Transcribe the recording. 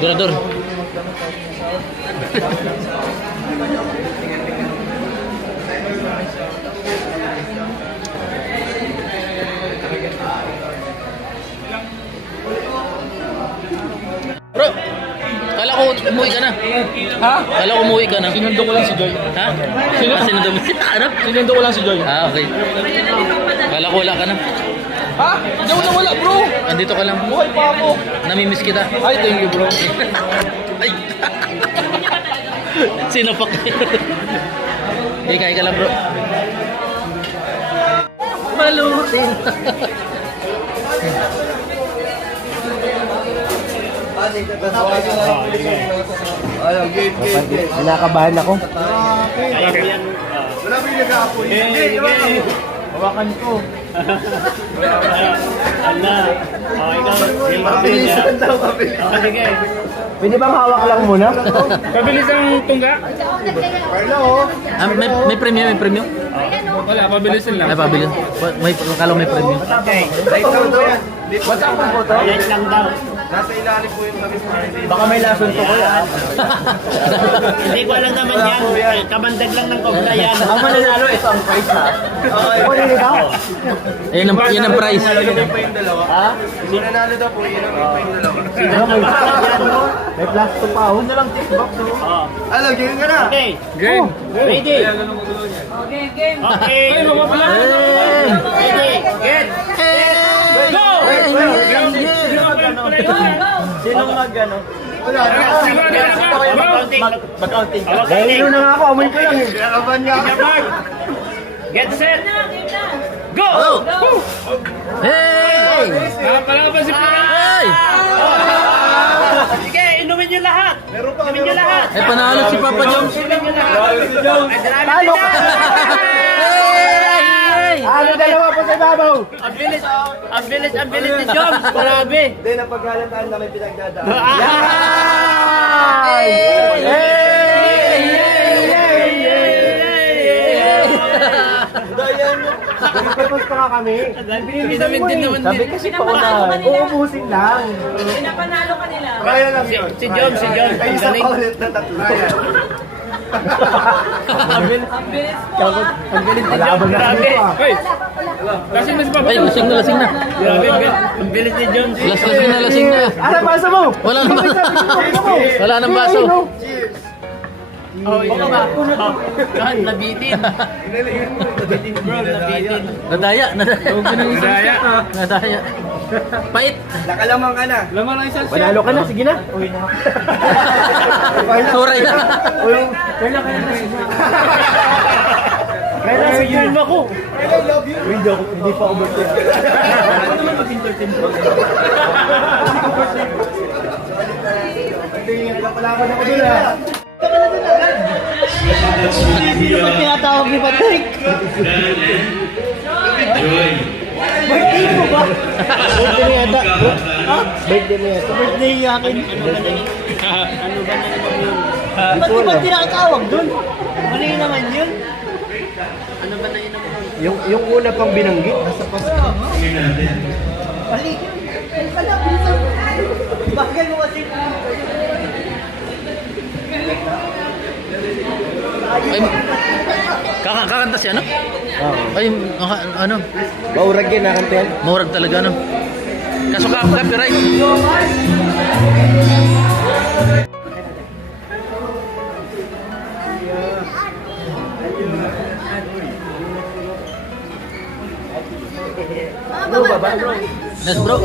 Durador. Bro, kala ko umuwi ka na. Ha? Kala ko umuwi ka na. Sinundo ko lang si Joy. Ha? Sinundo mo? Ano? Sinundo ko lang si Joy. Ah, okay. Kala ko wala ka na. Ha? Hindi ako nawala, bro. Andito ka lang. Buhay pa ako. Namimiss kita. Ay, thank you, bro. Ay. Sinapak. Okay, kain ka lang, bro. Malutin. Kinakabahan ako. Wala mo yung nag-aapoy. Hindi, Hawakan ko. Ala. Oh, ikaw. mabilisan daw, mabilisan. Oh, sige. Pwede bang hawak lang muna? Pabilis ang tungga. Carlo, Ah, may premium, may premium. Wala, pabilisin lang. Ay, pabili. May kala may premium. Okay. light lang daw yan. What's up po to? Light lang daw. Nasa ilalim po yung tamis mo. Baka may lason to ko yan. Hindi ko alam naman yan. Kamandag lang ng kobra yan. Ang mananalo, ito ang price ha. Ako rin ikaw. Yun ang price. Sinanalo pa yung dalawa. Ha? Sinanalo daw po, yun ang pa yung dalawa. May plus 2 pa. Huwag na lang tick box. Oh. Alam, game ka na. Okay. Game. Ready? Okay. Ready? Get. Go! Sinong mag-ano? Wala na. Mag-counting ka. Dahil na nga ako, amoy ko lang eh. Kinakabahan niya ako. Get set. Go! Hey! Hey! Sige, inumin nyo lahat. Inumin nyo lahat. Eh, panalo si Papa Jones. Inumin nyo lahat. Talo ka! Ano dalawa po sa babaw? Ang bilis ni Joms. Grabe. Hindi, napaghalantaan na may pinagdadaan. Dayan mo. Nagpapos pa nga kami. Inumin din naman Sabi din. kasi paunahan. Uubusin lang. Pinapanalo ka nila. Kaya lang yun. Si Joms. Ay, Ang isa galing. pa ulit na tatlo. Ang bilis mo ah. Ang bilis ni Wala Joms. ba na Grabe. Hey! Lasing na si Papa. Ay, lasing na, lasing na. Grabe. Ang bilis ni Joms. Lasing na, lasing na. Ano basa mo? Wala nang baso. Wala nang baso. Oh, ito ba? God, nabitin. Nabitin, bro. Nabitin. Nadaya, nadaya. Nadaya. Nadaya. Pait. Nakalamang ka na. Laman ang isang Panalo ka na, sige na. Uy na. Suray na. Kailan ka na. Kailan sa game ako? Uy, hindi pa ako birthday. Ako naman mag-entertain ko. Hindi, nagpapalaban ako dun ha. Sino ba tinatawag ni Patrick? Birthday mo ba? Birthday mo yata. Ha? Birthday mo yata. Birthday yung akin. Ano ba na naman yun? Ba't di ba tinatawag dun? Mali naman yun. Ano ba na yun naman? Yung una pang binanggit, nasa Pasko. Mali yun. Bakit mo kasi? Ay, kakanta si ano? Ay, ano? Baurag yun, nakampihan. Murag talaga, ano? Kaso copyright. Yes, bro.